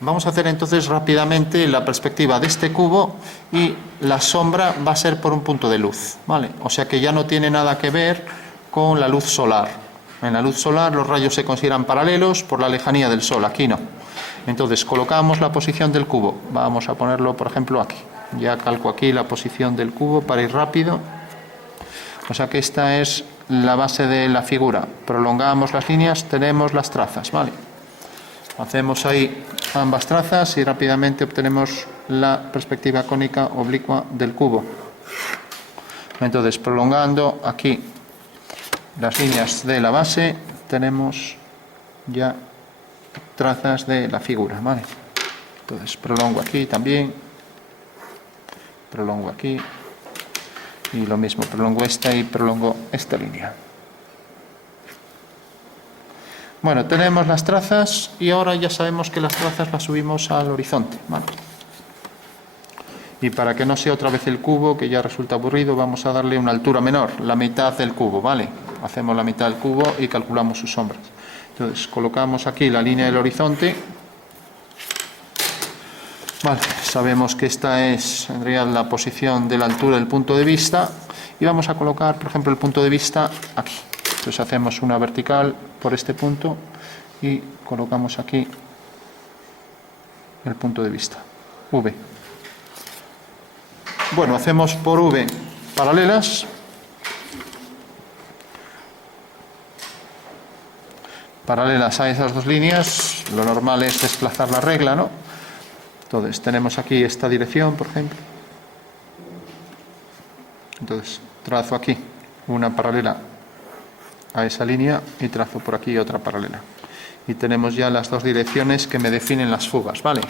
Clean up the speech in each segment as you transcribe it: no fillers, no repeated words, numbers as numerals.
Vamos a hacer entonces rápidamente la perspectiva de este cubo y la sombra va a ser por un punto de luz, ¿vale? O sea que ya no tiene nada que ver con la luz solar. En la luz solar los rayos se consideran paralelos por la lejanía del Sol, aquí no. Entonces colocamos la posición del cubo, vamos a ponerlo por ejemplo aquí. Ya calco aquí la posición del cubo para ir rápido. O sea que esta es la base de la figura. Prolongamos las líneas, tenemos las trazas, ¿vale? Hacemos ahí ambas trazas y rápidamente obtenemos la perspectiva cónica oblicua del cubo. Entonces, prolongando aquí las líneas de la base, tenemos ya trazas de la figura, ¿vale? Entonces, prolongo aquí también, prolongo aquí, y lo mismo, prolongo esta y prolongo esta línea. Bueno, tenemos las trazas y ahora ya sabemos que las trazas las subimos al horizonte, ¿vale? Y para que no sea otra vez el cubo, que ya resulta aburrido, vamos a darle una altura menor, la mitad del cubo, ¿vale? Hacemos la mitad del cubo y calculamos sus sombras. Entonces, colocamos aquí la línea del horizonte. Vale, sabemos que esta es en realidad la posición de la altura del punto de vista y vamos a colocar, por ejemplo, el punto de vista aquí. Entonces hacemos una vertical por este punto y colocamos aquí el punto de vista, V. Bueno, hacemos por V paralelas. Paralelas a esas dos líneas, lo normal es desplazar la regla, ¿no? Entonces tenemos aquí esta dirección, por ejemplo. Entonces trazo aquí una paralela a esa línea y trazo por aquí otra paralela. Y tenemos ya las dos direcciones que me definen las fugas, ¿vale?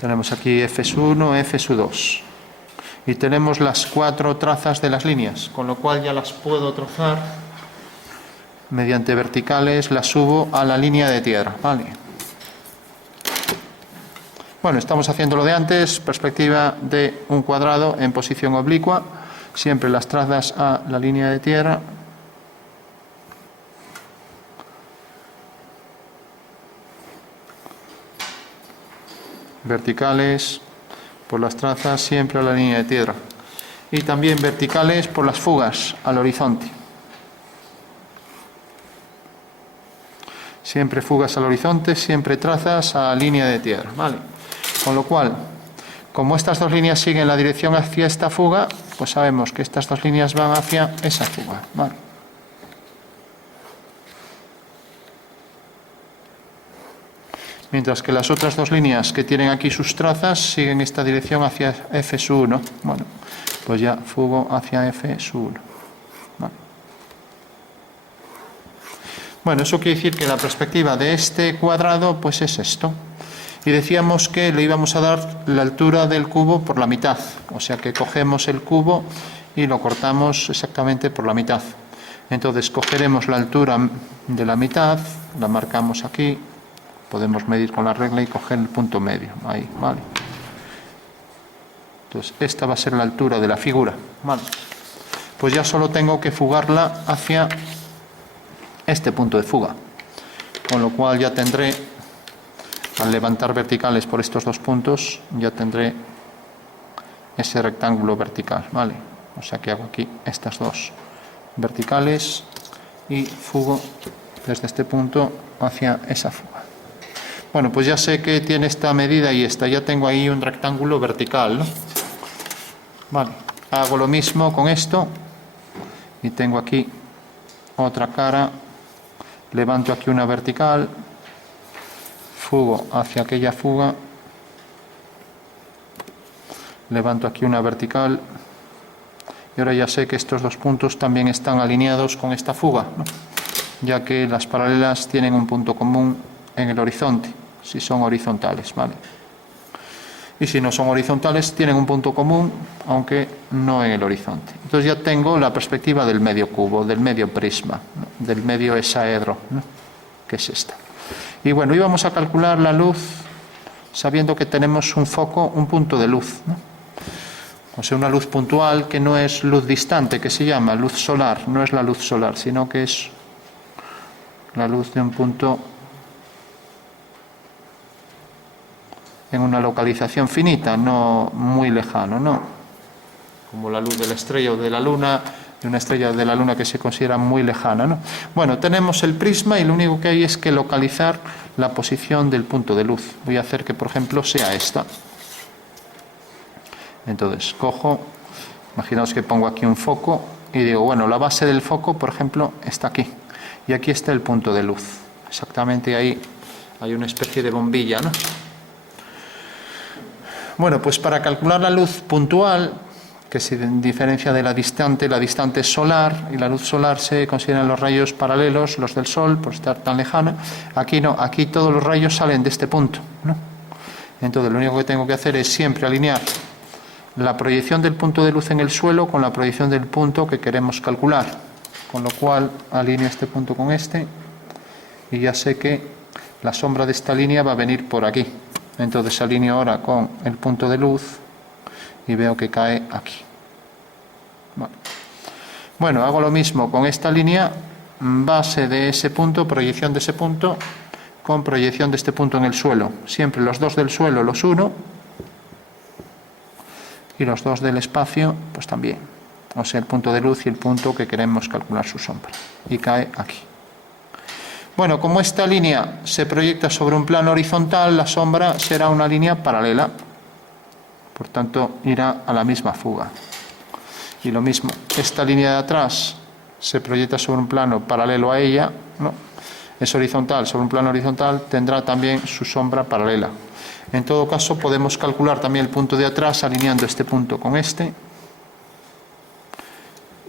Tenemos aquí F1, F2. Y tenemos las 4 trazas de las líneas, con lo cual ya las puedo trazar mediante verticales, las subo a la línea de tierra, ¿vale? Bueno, estamos haciendo lo de antes, perspectiva de un cuadrado en posición oblicua, siempre las trazas a la línea de tierra. Verticales por las trazas siempre a la línea de tierra. Y también verticales por las fugas al horizonte. Siempre fugas al horizonte, siempre trazas a la línea de tierra, ¿vale? Con lo cual, como estas dos líneas siguen la dirección hacia esta fuga, pues sabemos que estas dos líneas van hacia esa fuga, ¿vale? Mientras que las otras dos líneas que tienen aquí sus trazas siguen esta dirección hacia F1. Bueno, pues ya fugo hacia F1. ¿Vale? Bueno, eso quiere decir que la perspectiva de este cuadrado pues es esto. Y decíamos que le íbamos a dar la altura del cubo por la mitad. O sea que cogemos el cubo y lo cortamos exactamente por la mitad. Entonces cogeremos la altura de la mitad, la marcamos aquí. Podemos medir con la regla y coger el punto medio. Ahí, ¿vale? Entonces, esta va a ser la altura de la figura, ¿vale? Pues ya solo tengo que fugarla hacia este punto de fuga. Con lo cual ya tendré, al levantar verticales por estos dos puntos, ya tendré ese rectángulo vertical, ¿vale? O sea que hago aquí estas dos verticales y fugo desde este punto hacia esa fuga. Bueno, pues ya sé que tiene esta medida y esta. Ya tengo ahí un rectángulo vertical, ¿no? Vale, hago lo mismo con esto. Y tengo aquí otra cara. Levanto aquí una vertical. Fugo hacia aquella fuga. Levanto aquí una vertical. Y ahora ya sé que estos dos puntos también están alineados con esta fuga, ¿no? Ya que las paralelas tienen un punto común en el horizonte, si son horizontales, ¿vale? Y si no son horizontales, tienen un punto común, aunque no en el horizonte. Entonces ya tengo la perspectiva del medio cubo, del medio prisma, ¿no? Del medio hexaedro, ¿no? Que es esta. Y bueno, íbamos a calcular la luz sabiendo que tenemos un foco, un punto de luz, ¿no? O sea, una luz puntual que no es luz distante, que se llama luz solar, no es la luz solar, sino que es la luz de un punto en una localización finita, no muy lejano, ¿no? Como la luz de la estrella o de la luna, de una estrella de la luna que se considera muy lejana, ¿no? Bueno, tenemos el prisma y lo único que hay es que localizar la posición del punto de luz. Voy a hacer que, por ejemplo, sea esta. Entonces, cojo, imaginaos que pongo aquí un foco y digo, bueno, la base del foco, por ejemplo, está aquí. Y aquí está el punto de luz. Exactamente ahí hay una especie de bombilla, ¿no? Bueno, pues para calcular la luz puntual, que se diferencia de la distante es solar, y la luz solar se consideran los rayos paralelos, los del Sol, por estar tan lejana. Aquí no, aquí todos los rayos salen de este punto, ¿no? Entonces lo único que tengo que hacer es siempre alinear la proyección del punto de luz en el suelo con la proyección del punto que queremos calcular, con lo cual alineo este punto con este y ya sé que la sombra de esta línea va a venir por aquí. Entonces alineo ahora con el punto de luz y veo que cae aquí. Vale. Bueno, hago lo mismo con esta línea, base de ese punto, proyección de ese punto, con proyección de este punto en el suelo. Siempre los dos del suelo los uno y los dos del espacio pues también. O sea, el punto de luz y el punto que queremos calcular su sombra. Y cae aquí. Bueno, como esta línea se proyecta sobre un plano horizontal, la sombra será una línea paralela. Por tanto, irá a la misma fuga. Y lo mismo, esta línea de atrás se proyecta sobre un plano paralelo a ella, ¿no? Es horizontal, sobre un plano horizontal tendrá también su sombra paralela. En todo caso, podemos calcular también el punto de atrás alineando este punto con este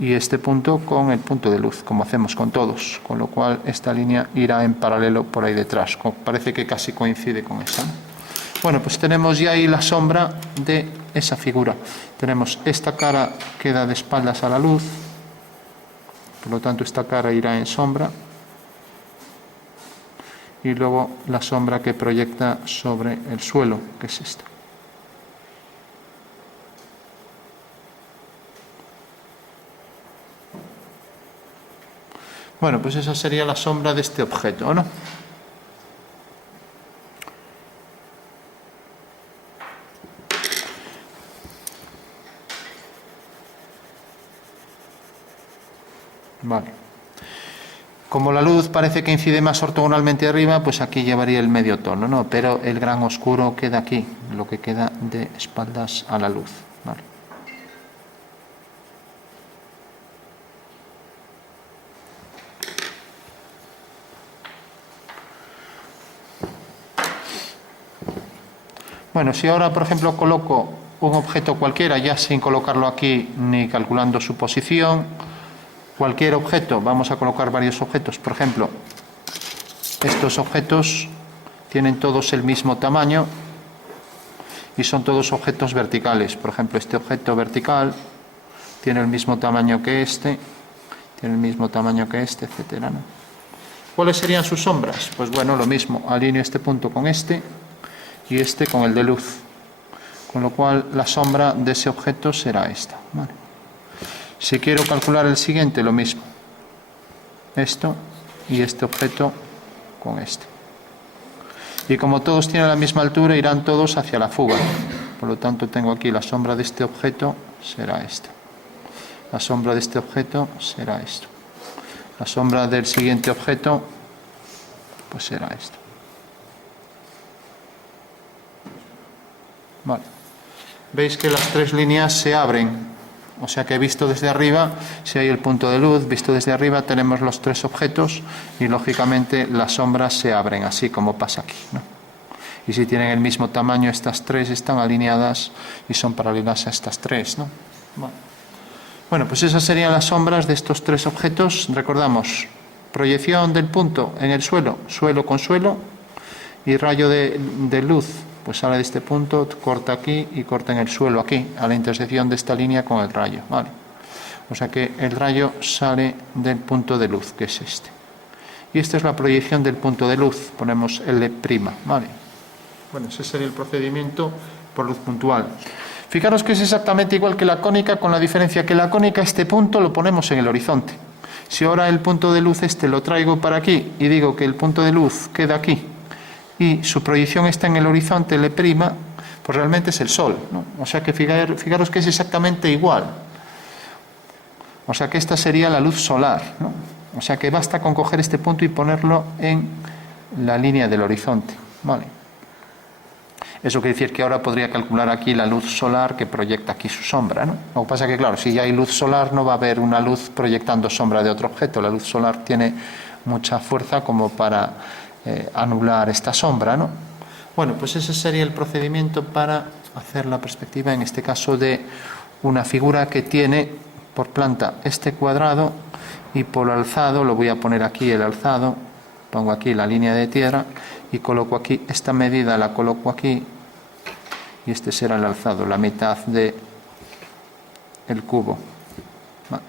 y este punto con el punto de luz, como hacemos con todos, con lo cual esta línea irá en paralelo por ahí detrás. Parece que casi coincide con esa, ¿no? Bueno, pues tenemos ya ahí la sombra de esa figura. Tenemos esta cara queda de espaldas a la luz, por lo tanto esta cara irá en sombra, y luego la sombra que proyecta sobre el suelo, que es esta. Bueno, pues esa sería la sombra de este objeto, ¿no? Vale. Como la luz parece que incide más ortogonalmente arriba, pues aquí llevaría el medio tono, ¿no? Pero el gran oscuro queda aquí, lo que queda de espaldas a la luz, ¿vale? Bueno, si ahora, por ejemplo, coloco un objeto cualquiera, ya sin colocarlo aquí ni calculando su posición, cualquier objeto, vamos a colocar varios objetos, por ejemplo, estos objetos tienen todos el mismo tamaño y son todos objetos verticales. Por ejemplo, este objeto vertical tiene el mismo tamaño que este, tiene el mismo tamaño que este, etcétera, ¿no? ¿Cuáles serían sus sombras? Pues bueno, lo mismo, alineo este punto con este y este con el de luz, con lo cual la sombra de ese objeto será esta, ¿vale? Si quiero calcular el siguiente, lo mismo, esto y este objeto con este, y como todos tienen la misma altura, irán todos hacia la fuga, por lo tanto tengo aquí la sombra de este objeto será esta, la sombra de este objeto será esto, la sombra del siguiente objeto pues será esto. Vale. Veis que las tres líneas se abren, o sea que visto desde arriba, si hay el punto de luz, visto desde arriba tenemos los tres objetos y lógicamente las sombras se abren, así como pasa aquí, ¿no? Y si tienen el mismo tamaño, estas tres están alineadas y son paralelas a estas tres, ¿no? Vale. Bueno, pues esas serían las sombras de estos tres objetos. Recordamos, proyección del punto en el suelo, suelo con suelo, y rayo de luz, pues sale de este punto, corta aquí y corta en el suelo aquí, a la intersección de esta línea con el rayo, ¿vale? O sea que el rayo sale del punto de luz, que es este. Y esta es la proyección del punto de luz, ponemos L', ¿vale? Bueno, ese sería el procedimiento por luz puntual. Fijaros que es exactamente igual que la cónica, con la diferencia que la cónica, este punto lo ponemos en el horizonte. Si ahora el punto de luz este lo traigo para aquí y digo que el punto de luz queda aquí, y su proyección está en el horizonte L', pues realmente es el Sol, ¿no? O sea que fijaros que es exactamente igual. O sea que esta sería la luz solar, ¿no? O sea que basta con coger este punto y ponerlo en la línea del horizonte, ¿vale? Eso quiere decir que ahora podría calcular aquí la luz solar que proyecta aquí su sombra, ¿no? Lo que pasa es que, claro, si ya hay luz solar no va a haber una luz proyectando sombra de otro objeto. La luz solar tiene mucha fuerza como para anular esta sombra, ¿no? Bueno, pues ese sería el procedimiento para hacer la perspectiva, en este caso de una figura que tiene por planta este cuadrado y por alzado, lo voy a poner aquí el alzado, pongo aquí la línea de tierra y coloco aquí esta medida, la coloco aquí y este será el alzado, la mitad de el cubo. Vale.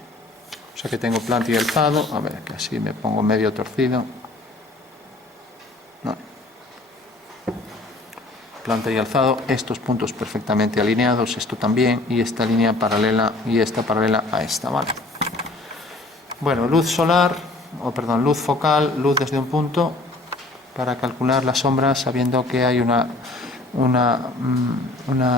O sea que tengo planta y alzado, a ver que así me pongo medio torcido. Vale. Planta y alzado, estos puntos perfectamente alineados, esto también, y esta línea paralela y esta paralela a esta, ¿vale? Bueno, luz solar, luz focal, luz desde un punto, para calcular la sombra sabiendo que hay una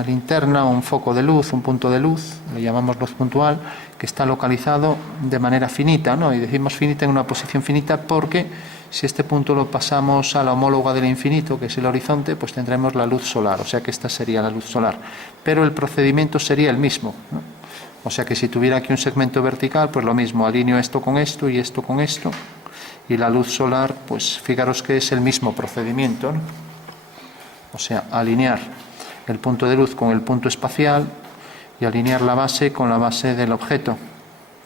linterna o un foco de luz, un punto de luz, le llamamos luz puntual, que está localizado de manera finita, ¿no? Y decimos finita en una posición finita porque si este punto lo pasamos a la homóloga del infinito, que es el horizonte, pues tendremos la luz solar, o sea que esta sería la luz solar. Pero el procedimiento sería el mismo, ¿no? O sea que si tuviera aquí un segmento vertical, pues lo mismo, alineo esto con esto y esto con esto, y la luz solar, pues fijaros que es el mismo procedimiento, ¿no? O sea, alinear el punto de luz con el punto espacial y alinear la base con la base del objeto,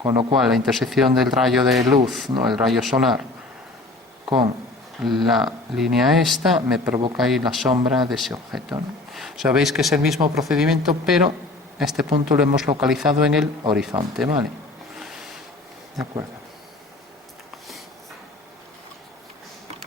con lo cual la intersección del rayo de luz, ¿no? El rayo solar, con la línea esta, me provoca ahí la sombra de ese objeto, ¿no? O sea, veis que es el mismo procedimiento, pero este punto lo hemos localizado en el horizonte, ¿vale? De acuerdo.